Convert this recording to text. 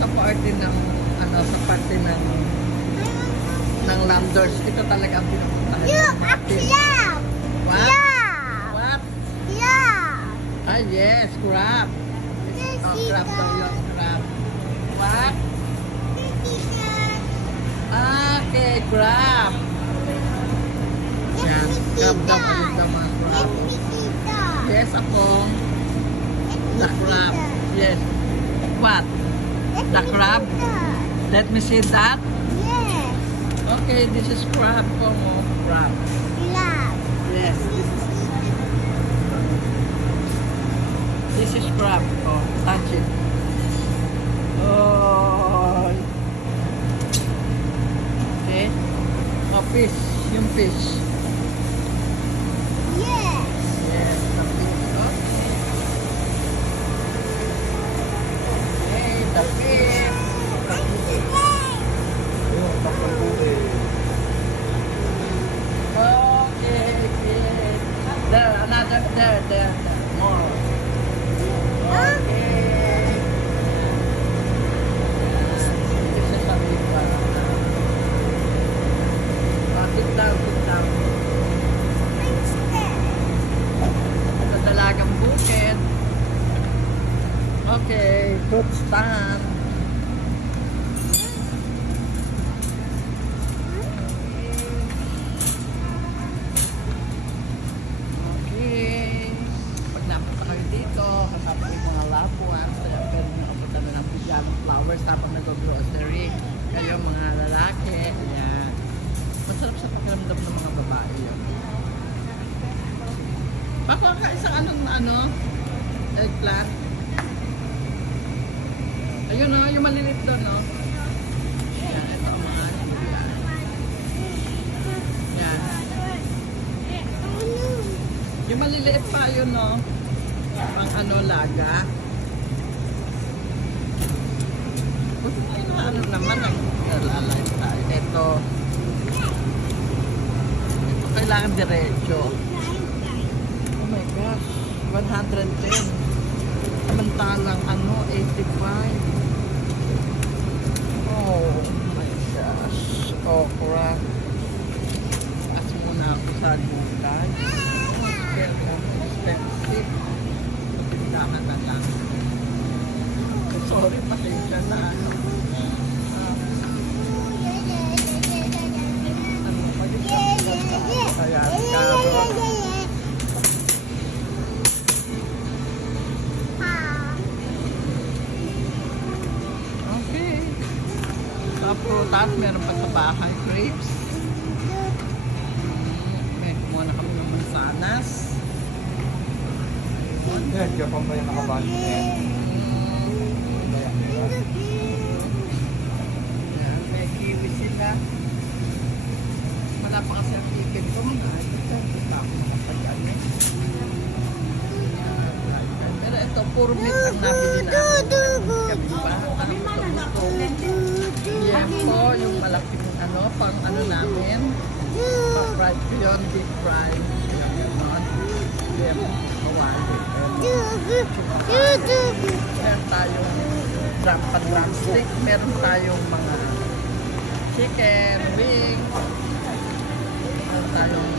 sa parte ng sa parte ng Landers, ito talaga ang pinupuntahan. Yeah. What? Yeah. What? Yeah. Ah, yes, crab. Oh, crab daw yun, crab. What? Okay, crab. Yan, crab daw kalit daw mga crab. Yes, ako. The crab. Yes. What? The crab? Let me see that. Yes. Okay, this is crab. Como crab. Crab. Yes. This is crab. Oh, touch it. Oh. Okay. Oh, fish. Yung fish. Yes. Yes, the fish. Oh. Okay, the fish. Okay, okay. There, another, there. More. Okay. This is a big one. Sit down. Sa dalagang bukid. Okay, good stand. Okay. Pag napunta kayo dito, kasama ko yung mga loved ones, kaya pwede nyo kapunta na ng Pijanong Flowers tapos nag-grocery. Kayo mga lalaki, ayan. Masarap sa pakiramdam ng mga babae yun. Pakuha ka isang eggplant. Ayun o, yung maliliit doon o. Yan, ito ang mga yan. Yung maliliit pa yun o. Pang laga. Ano naman ang nalalay tayo. Ito kailangan diretso. Oh my gosh, 110. Samantalang 85. Oh my gosh. Okra. As muna ako sa gulay. Expensive. Tindahan na lang. Sorry, pasensya na kaya carrot. Okay. Prutas, meron pa sa bahay. Grapes. May kumuha na kami ng mansanas. Diyan pa ba yung nakabali na yan? May kiwi sila. Wala pa kasi ang ticket ko mga ito. Hindi pa ako makapagyan eh. Pero ito, puro meat ang nabili na. Kami ba? Yan po, yung malaking pang namin. Pang fried ko yun, deep fried. Yan, kawali. Meron tayong drumstick. Meron tayong mga chicken, wings. Meron tayong